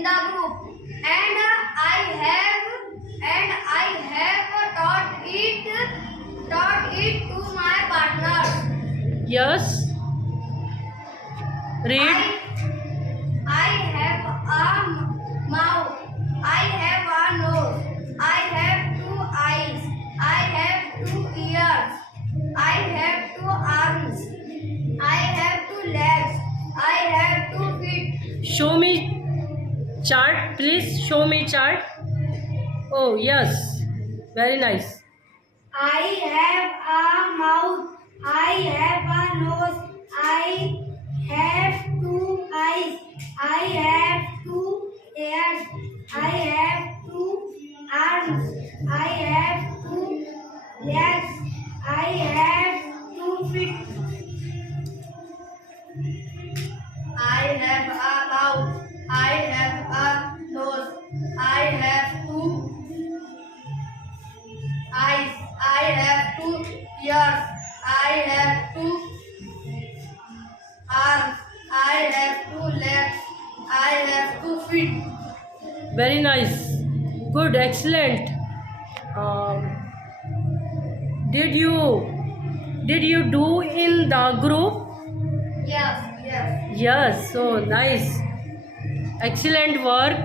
in the group, and I have taught it to my partners. Yes. Read. I have a mouth. I have a nose. I have 2 eyes. I have 2 ears. I have 2 arms. I have 2 legs. I have 2 feet. Show me chart, please. Show me chart. Oh, yes. Very nice. I have a mouth. I have a nose. I have 2 eyes. I have 2 ears. I have 2 arms. I have 2 legs. I have 2 feet. I have a mouth. I have a nose. I have 2 eyes. I have 2 ears. I have 2 arms. I have 2 legs. I have 2 feet. Very nice. Good. Excellent. Did you do in the group? Yes. Yes. So nice. Excellent work.